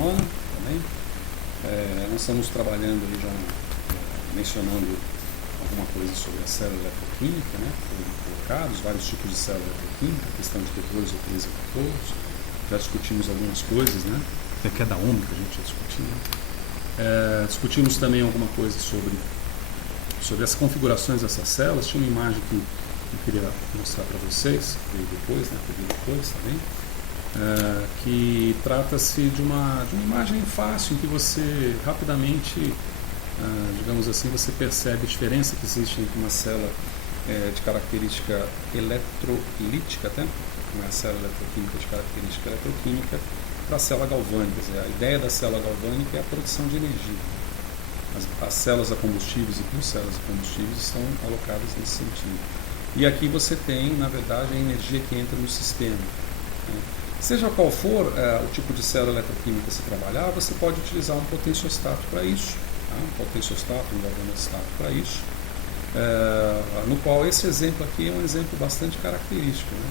semana também. Nós estamos trabalhando ali já mencionando alguma coisa sobre a célula eletroquímica, né? Foram colocados vários tipos de célula eletroquímica, questão de T2 ou 3 ou 14. Já discutimos algumas coisas, né? Até que é da OMI que a gente já discutiu. Né? Discutimos também alguma coisa sobre as configurações dessas células. Tinha uma imagem que eu queria mostrar para vocês, veio depois, né? Veio depois também. Que trata-se de uma imagem fácil em que você rapidamente, digamos assim, você percebe a diferença que existe entre uma célula de característica eletrolítica, até, não é a célula eletroquímica de característica eletroquímica, para a célula galvânica. Quer dizer, a ideia da célula galvânica é a produção de energia. As células a combustíveis e biocélulas a combustíveis estão alocadas nesse sentido. E aqui você tem, na verdade, a energia que entra no sistema. Né? Seja qual for o tipo de célula eletroquímica que você trabalhar, você pode utilizar um potenciostato para isso, tá? Um potenciostato, um galvanostato para isso, no qual esse exemplo aqui é um exemplo bastante característico. Né?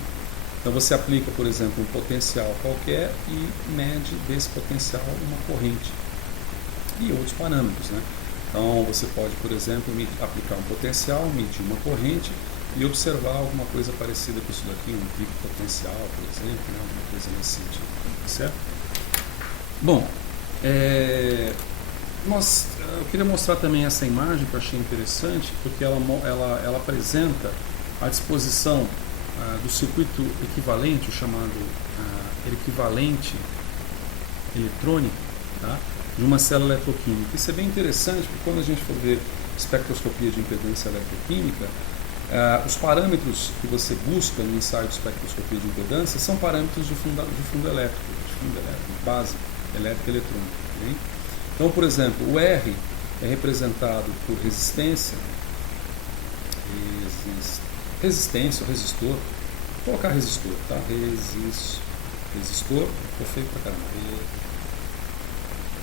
Então você aplica, por exemplo, um potencial qualquer e mede desse potencial uma corrente e outros parâmetros. Né? Então você pode, por exemplo, aplicar um potencial, medir uma corrente e observar alguma coisa parecida com isso daqui, um pico potencial, por exemplo, né? Alguma coisa nesse sentido, certo? Bom, eu queria mostrar também essa imagem que eu achei interessante, porque ela apresenta a disposição do circuito equivalente, o chamado equivalente eletrônico, tá? De uma célula eletroquímica. Isso é bem interessante, porque quando a gente for ver espectroscopia de impedância eletroquímica, os parâmetros que você busca no ensaio de espectroscopia de impedância são parâmetros de fundo elétrico, de base elétrica eletrônica. Né? Então, por exemplo, o R é representado por resistência, ou resistor. Vou colocar resistor, tá? Resistor, ficou feio pra caramba.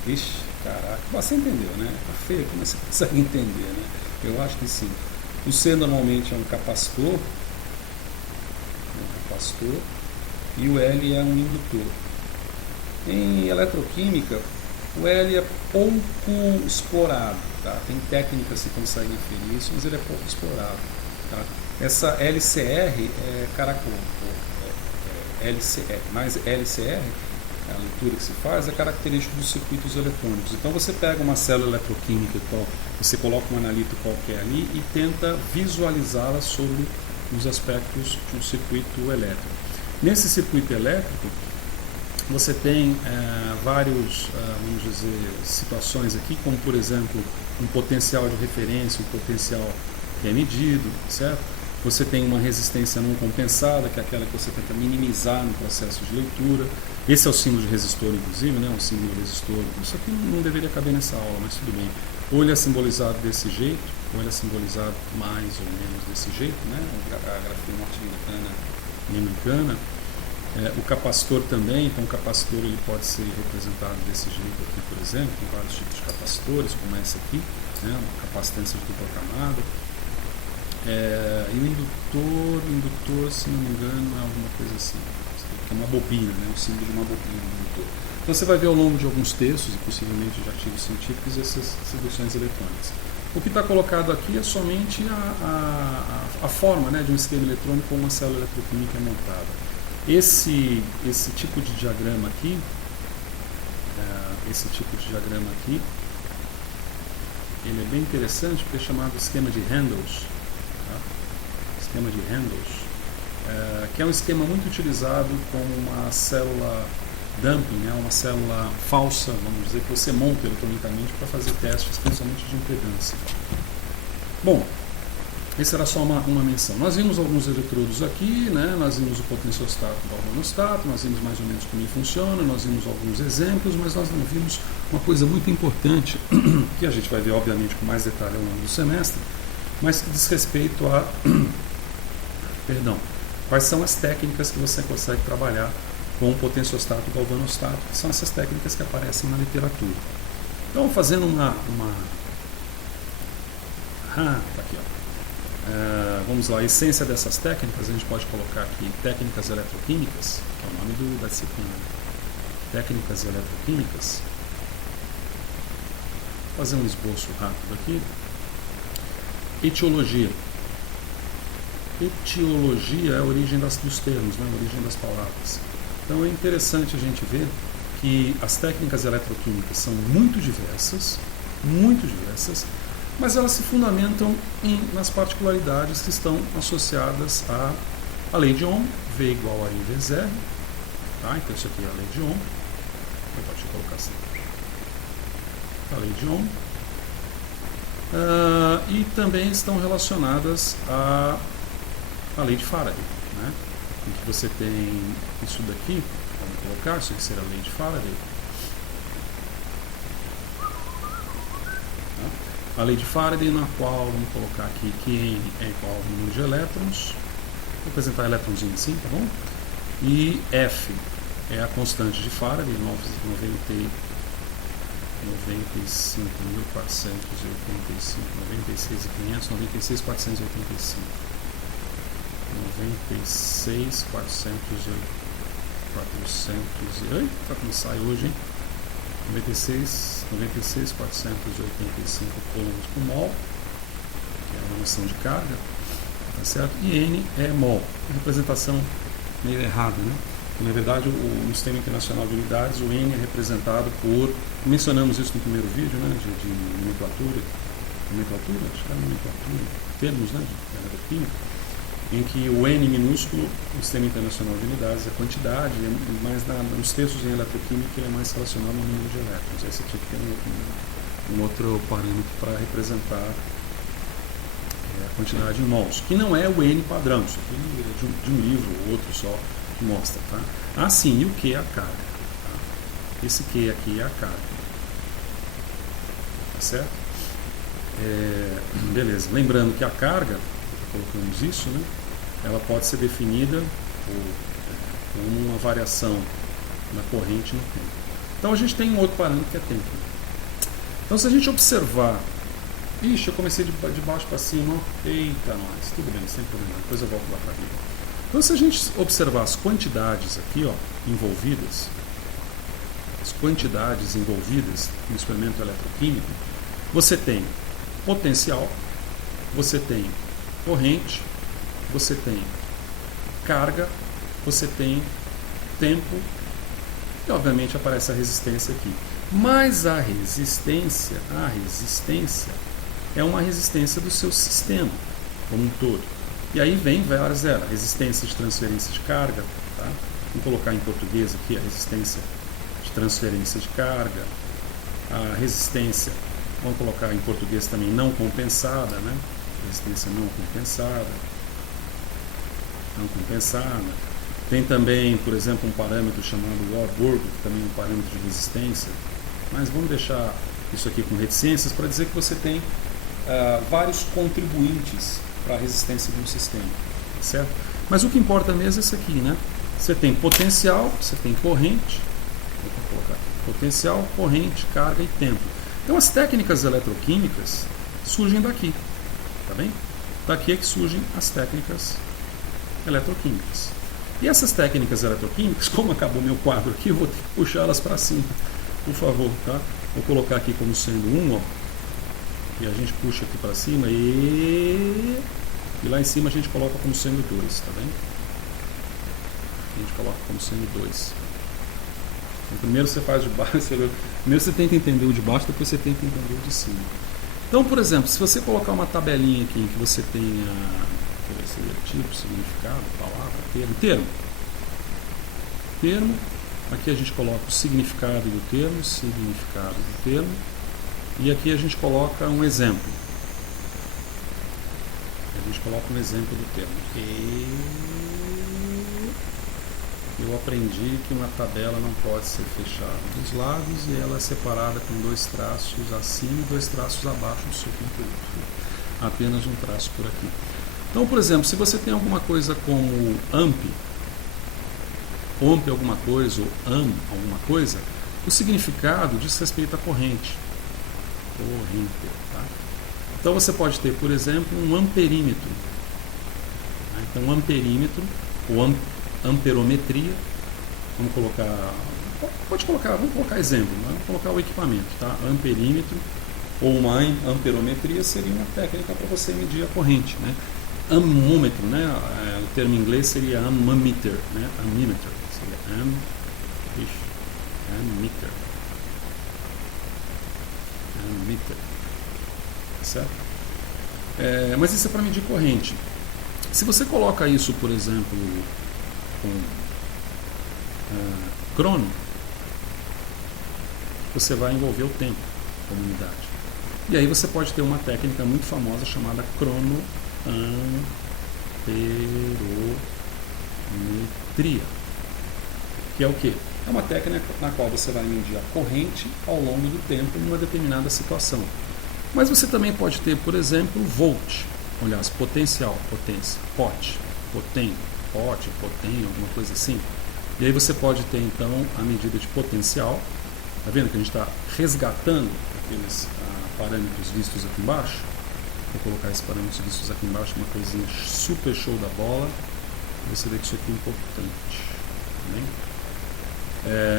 Ixi, caraca, você entendeu, né? Tá feio, como você consegue entender, né? Eu acho que sim. O C normalmente é um capacitor, e o L é um indutor. Em eletroquímica, o L é pouco explorado, tá? Tem técnicas que conseguem inferir isso, mas ele é pouco explorado. Tá? Essa LCR mas LCR, a leitura que se faz, é característica dos circuitos eletrônicos. Então você pega uma célula eletroquímica, você coloca um analito qualquer ali e tenta visualizá-la sobre os aspectos de um circuito elétrico. Nesse circuito elétrico, você tem vários, vamos dizer, situações aqui, como por exemplo, um potencial de referência, um potencial que é medido, certo? Você tem uma resistência não compensada, que é aquela que você tenta minimizar no processo de leitura. Esse é o símbolo de resistor, inclusive, né? O símbolo de resistor. Isso aqui não deveria caber nessa aula, mas tudo bem. Ou ele é simbolizado desse jeito, ou ele é simbolizado mais ou menos desse jeito, né? A grafia norte-americana. O capacitor também, então o capacitor ele pode ser representado desse jeito aqui, por exemplo. Tem vários tipos de capacitores, como esse aqui, né? Uma capacitância de dupla camada. E o indutor, se não me engano, é alguma coisa assim, que é uma bobina, né? O símbolo de uma bobina do indutor. Então você vai ver ao longo de alguns textos, e possivelmente de artigos científicos, essas seduções eletrônicas. O que está colocado aqui é somente a forma, né, de um esquema eletrônico como uma célula eletroquímica é montada. Esse tipo de diagrama aqui, ele é bem interessante porque é chamado esquema de Handels. Esquema de Handels, que é um esquema muito utilizado como uma célula dumping, né, uma célula falsa, vamos dizer, que você monta eletronicamente para fazer testes, principalmente de impedância. Bom, essa era só uma menção. Nós vimos alguns eletrodos aqui, né, nós vimos o potenciostato e o galvanostato, nós vimos mais ou menos como ele funciona, nós vimos alguns exemplos, mas nós não vimos uma coisa muito importante, que a gente vai ver, obviamente, com mais detalhe ao longo do semestre, mas que diz respeito a quais são as técnicas que você consegue trabalhar com o potenciostato e o galvanostato, que são essas técnicas que aparecem na literatura. Então, fazendo tá aqui, ó. Vamos lá, a essência dessas técnicas, a gente pode colocar aqui técnicas eletroquímicas, que é o nome da disciplina. técnicas eletroquímicas, vou fazer um esboço rápido aqui. Etiologia. Etiologia é a origem dos termos, né? A origem das palavras. Então é interessante a gente ver que as técnicas eletroquímicas são muito diversas, mas elas se fundamentam nas particularidades que estão associadas à lei de Ohm, V igual a I vezes R. Tá? Então isso aqui é a lei de Ohm. Deixa eu colocar assim. A lei de Ohm. E também estão relacionadas à lei de Faraday, né? Em que você tem isso daqui, vamos colocar, isso aqui será a lei de Faraday. Tá? A lei de Faraday, na qual vamos colocar aqui que N é igual ao número de elétrons, vou apresentar elétronzinho assim, tá bom? E F é a constante de Faraday, 95.485, 96.500, 96.485. 96.485 como sai hoje, hein? 96.485 coulombs por mol, que é uma noção de carga, tá certo? E N é mol, uma representação meio errada, né? Na verdade, no Sistema Internacional de Unidades, o N é representado por, mencionamos isso no primeiro vídeo, né, de nomenclatura, acho que era nomenclatura, termos, né, de eletroquímica, em que o N minúsculo, o Sistema Internacional de Unidades, é quantidade, mas nos textos em eletroquímica ele é mais relacionado ao número de elétrons. Aí você tinha que ter um outro parâmetro para representar a quantidade em mols, que não é o N padrão, isso aqui é de um livro ou outro só que mostra. Tá? Ah, sim, e o Q é a carga. Tá? Esse Q aqui é a carga. Tá certo? Beleza. Lembrando que a carga, colocamos isso, né? Ela pode ser definida como uma variação na corrente no tempo. Então a gente tem um outro parâmetro que é tempo. Então se a gente observar, eu comecei de baixo para cima, eita nós, tudo bem, sem problema, depois eu volto lá para aqui. Então se a gente observar as quantidades aqui, envolvidas, as quantidades envolvidas no experimento eletroquímico, você tem potencial, você tem corrente, você tem carga, você tem tempo e obviamente aparece a resistência aqui. Mas a resistência é uma resistência do seu sistema como um todo. E aí vem várias delas, resistência de transferência de carga, tá? Vamos colocar em português aqui a resistência de transferência de carga, a resistência, vamos colocar em português também não compensada, né? Resistência não compensada. Tem também, por exemplo, um parâmetro chamado Warburg, que também é um parâmetro de resistência, mas vamos deixar isso aqui com reticências para dizer que você tem vários contribuintes para a resistência de um sistema, certo? Mas o que importa mesmo é isso aqui, né? Você tem potencial, você tem corrente, vou colocar aqui, potencial, corrente, carga e tempo. Então as técnicas eletroquímicas surgem daqui, tá bem? Daqui é que surgem as técnicas eletroquímicas. E essas técnicas eletroquímicas, como acabou meu quadro aqui, eu vou ter que puxá-las para cima, por favor, tá? Vou colocar aqui como sendo 1, e a gente puxa aqui para cima e lá em cima a gente coloca como sendo 2, tá bem? A gente coloca como sendo 2. Então, primeiro você faz de baixo, primeiro você tenta entender o de baixo, depois você tenta entender o de cima. Então, por exemplo, se você colocar uma tabelinha aqui em que você tenha tipo, significado, palavra, termo, aqui a gente coloca o significado do termo, e aqui a gente coloca um exemplo. A gente coloca um exemplo do termo. Eu aprendi que uma tabela não pode ser fechada dos lados e ela é separada com 2 traços acima e 2 traços abaixo do seu conteúdo. Apenas um traço por aqui. Então, por exemplo, se você tem alguma coisa como amp alguma coisa ou alguma coisa, o significado diz respeito à corrente. Tá? Então você pode ter, por exemplo, um amperímetro. Então, um amperímetro ou amperometria Vamos colocar, vamos colocar exemplo, né? Vamos colocar o equipamento, tá? Amperímetro ou uma amperometria seria uma técnica para você medir a corrente, né? Ammômetro, né? O termo em inglês seria ammeter, né? Ammeter, seria ammeter, certo? Mas isso é para medir corrente. Se você coloca isso, por exemplo, com crono, você vai envolver o tempo como unidade. E aí você pode ter uma técnica muito famosa chamada cronoamperometria, que é o quê? É uma técnica na qual você vai medir a corrente ao longo do tempo em uma determinada situação. Mas você também pode ter, por exemplo, volt, aliás, potencial, potência, pote, alguma coisa assim. E aí você pode ter então a medida de potencial. Está vendo que a gente está resgatando aqueles parâmetros vistos aqui embaixo? Vou colocar esses parâmetros vistos aqui embaixo, uma coisinha super show da bola. Você vê que isso aqui é importante.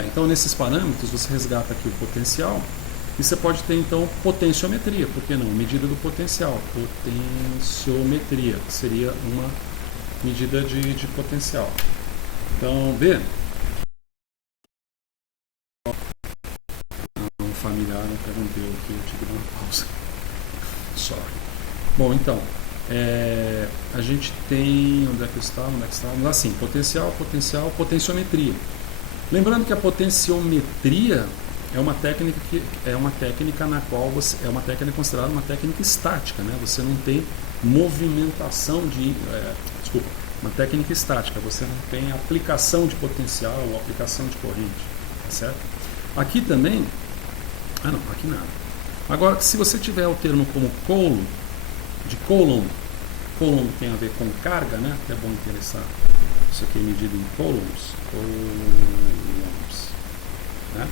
Então nesses parâmetros você resgata aqui o potencial e você pode ter então potenciometria, por que não? Medida do potencial, potenciometria, que seria uma medida de potencial. Então, vê? Um familiar me interrompeu aqui, eu tive que dar uma pausa. Sorry. Bom, então, a gente tem, onde é que estávamos? Assim, potencial, potenciometria. Lembrando que a potenciometria é uma técnica na qual é uma técnica considerada uma técnica estática, né? Você não tem movimentação uma técnica estática, você não tem aplicação de potencial ou aplicação de corrente, tá certo? Aqui também, aqui nada. Agora, se você tiver o termo como coulomb tem a ver com carga, né? É bom interessar. Isso aqui é medido em coulombs, né?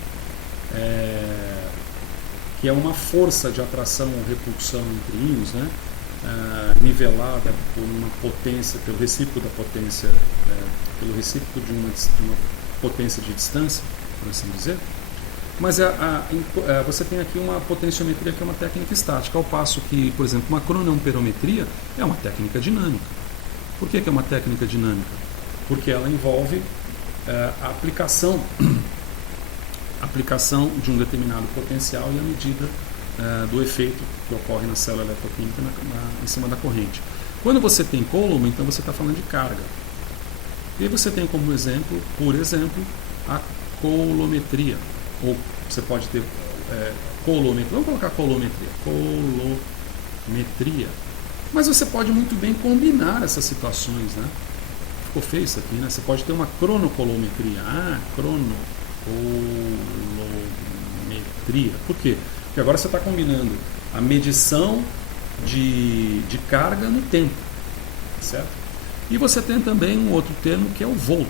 Que é uma força de atração ou repulsão entre íons, né? Nivelada por uma potência, pelo recíproco da potência, pelo recíproco de uma potência de distância, por assim dizer. Mas você tem aqui uma potenciometria que é uma técnica estática, ao passo que, por exemplo, uma cronoamperometria é uma técnica dinâmica. Por que é uma técnica dinâmica? Porque ela envolve a aplicação de um determinado potencial e a medida do efeito que ocorre na célula eletroquímica em cima da corrente. Quando você tem coulomb, então você está falando de carga. E aí você tem como exemplo, por exemplo, a coulometria. Ou você pode ter coulometria. Vamos colocar coulometria. Mas você pode muito bem combinar essas situações, né? Ficou feio isso aqui, né? Você pode ter uma cronocoulometria. Cronocoulometria. Por quê? Porque agora você está combinando a medição de carga no tempo, certo? E você tem também um outro termo que é o volt.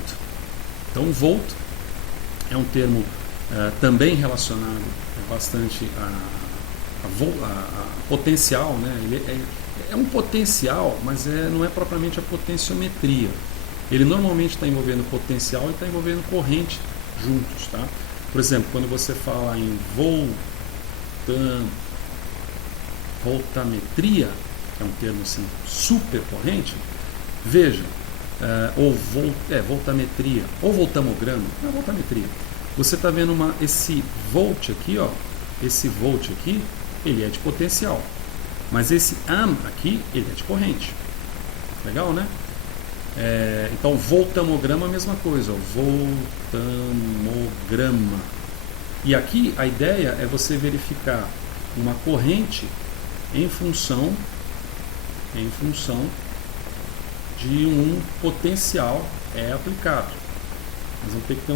Então, o volt é um termo também relacionado bastante a potencial, né? Ele é um potencial, mas não é propriamente a potenciometria. Ele normalmente está envolvendo potencial e está envolvendo corrente juntos, tá? Por exemplo, quando você fala em voltametria, que é um termo assim super corrente, veja, voltametria ou voltamograma, não é voltametria. Você está vendo esse volt aqui, ele é de potencial, mas esse aqui, ele é de corrente. Legal, né? Então, voltamograma é a mesma coisa, voltamograma. E aqui a ideia é você verificar uma corrente em função de um potencial aplicado. Nós vamos ter que ter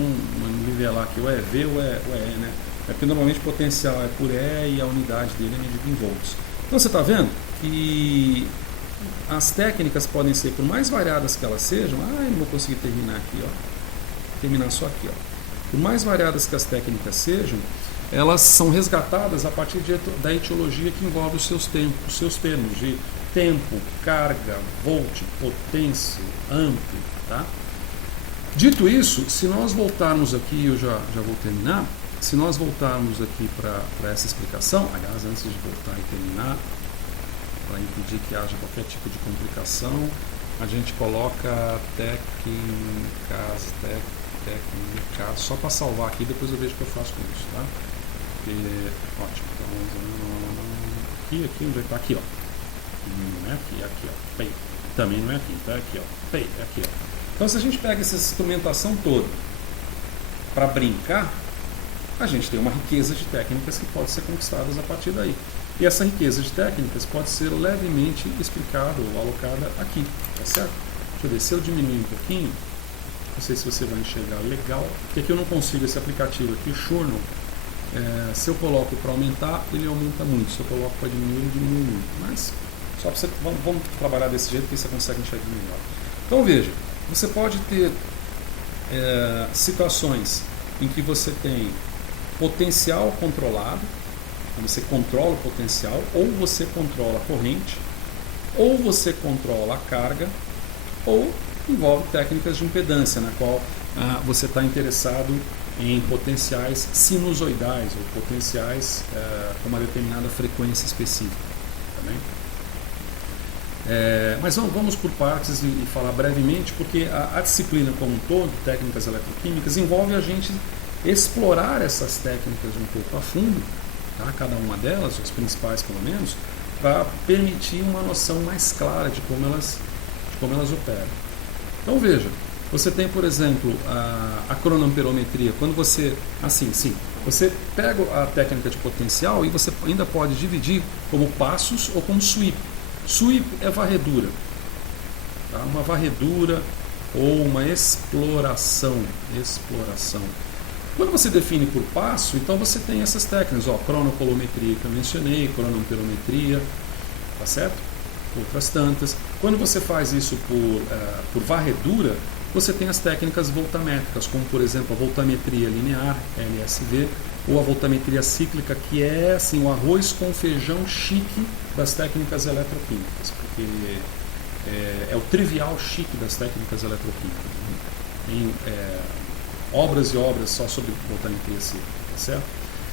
nivelar aqui, ou é V ou é E, né? Porque normalmente o potencial é por E e a unidade dele é medida em volts. Então você está vendo que as técnicas podem ser, por mais variadas que elas sejam, eu não vou conseguir terminar aqui, terminar só aqui, por mais variadas que as técnicas sejam, elas são resgatadas a partir da etiologia que envolve os seus termos de tempo, carga, volt, potência, amplo, tá? Dito isso, se nós voltarmos aqui, eu já vou terminar, se nós voltarmos aqui para essa explicação, aliás, antes de voltar e terminar, para impedir que haja qualquer tipo de complicação, a gente coloca técnicas, só para salvar aqui, depois eu vejo o que eu faço com isso, tá? Porque, ótimo, então, aqui, onde está aqui, ó. Não é aqui, ó, pay. Também não é aqui, tá? Aqui, ó, pay, aqui, ó. Então, se a gente pega essa instrumentação toda para brincar, a gente tem uma riqueza de técnicas que pode ser conquistadas a partir daí. E essa riqueza de técnicas pode ser levemente explicada ou alocada aqui, tá certo? Deixa eu ver, se eu diminuir um pouquinho, não sei se você vai enxergar legal, porque aqui eu não consigo esse aplicativo aqui, o Journal. Se eu coloco para aumentar, ele aumenta muito, se eu coloco para diminuir, ele diminui muito. Mas, só para você, vamos trabalhar desse jeito que você consegue enxergar melhor. Então veja, você pode ter situações em que você tem potencial controlado, você controla o potencial, ou você controla a corrente, ou você controla a carga, ou envolve técnicas de impedância, na qual você está interessado em potenciais sinusoidais, ou potenciais com uma determinada frequência específica. Tá bem? Mas vamos por partes e falar brevemente, porque a disciplina como um todo, técnicas eletroquímicas, envolve a gente explorar essas técnicas um pouco a fundo, tá? Cada uma delas, as principais pelo menos, para permitir uma noção mais clara de como elas operam. Então veja, você tem, por exemplo, a cronoamperometria. Quando você, você pega a técnica de potencial e você ainda pode dividir como passos ou como sweep. Sweep é varredura, tá? Uma varredura ou uma exploração. Quando você define por passo, então você tem essas técnicas, cronopolometria que eu mencionei, cronoamperometria, tá certo? Outras tantas. Quando você faz isso por varredura, você tem as técnicas voltamétricas, como por exemplo a voltametria linear, LSV, ou a voltametria cíclica, que é assim, o arroz com feijão chique das técnicas eletroquímicas, porque é o trivial chique das técnicas eletroquímicas. Tem obras e obras só sobre voltametria cíclica, tá certo?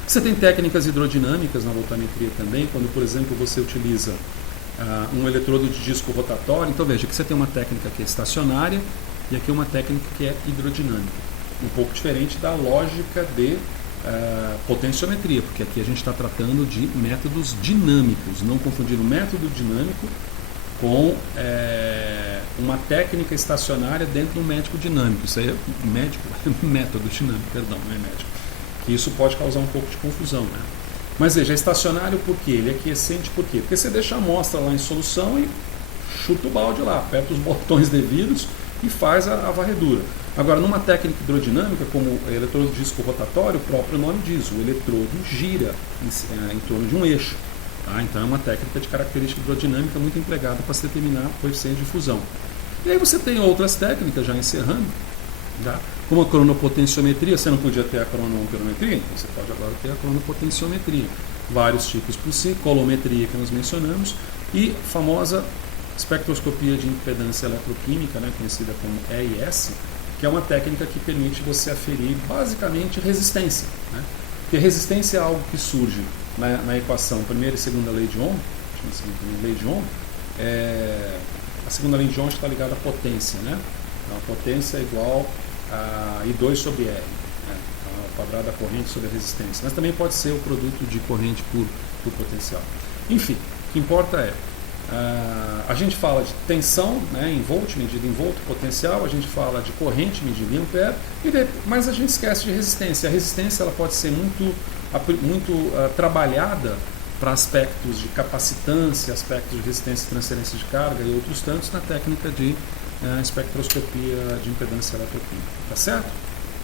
Você tem técnicas hidrodinâmicas na voltametria também, quando por exemplo você utiliza um eletrodo de disco rotatório. Então veja que você tem uma técnica que é estacionária e aqui uma técnica que é hidrodinâmica, um pouco diferente da lógica de potenciometria, porque aqui a gente está tratando de métodos dinâmicos, não confundir o método dinâmico com uma técnica estacionária dentro de um método dinâmico. Isso aí é método dinâmico, perdão, não é médico. Que isso pode causar um pouco de confusão, né? Mas veja, é estacionário por quê? Ele é quiescente por quê? Porque você deixa a amostra lá em solução e chuta o balde lá, aperta os botões devidos e faz a varredura. Agora, numa técnica hidrodinâmica, como eletrodo de disco rotatório, o próprio nome diz, o eletrodo gira em torno de um eixo. Tá? Então é uma técnica de característica hidrodinâmica muito empregada para se determinar o coeficiente de fusão. E aí você tem outras técnicas, já encerrando, tá? Como a cronopotenciometria. Você não podia ter a cronoamperometria, então você pode agora ter a cronopotenciometria. Vários tipos por si, colometria que nós mencionamos, e a famosa espectroscopia de impedância eletroquímica, né, conhecida como EIS, que é uma técnica que permite você aferir basicamente resistência, né? Porque resistência é algo que surge na equação primeira e segunda lei de Ohm. Lei de Ohm, a segunda lei de Ohm está ligada à potência, né? Então, a potência é igual a I2 sobre R, né? Então, o quadrado da corrente sobre a resistência. Mas também pode ser o produto de corrente por potencial. Enfim, o que importa é a gente fala de tensão, né, em volt, medida em volt, potencial, a gente fala de corrente medida em ampere, mas a gente esquece de resistência. A resistência ela pode ser muito trabalhada para aspectos de capacitância, aspectos de resistência e transferência de carga e outros tantos na técnica de espectroscopia de impedância eletroquímica. Tá certo?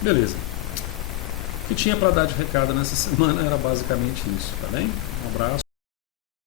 Beleza. O que tinha para dar de recado nessa semana era basicamente isso, tá bem? Um abraço.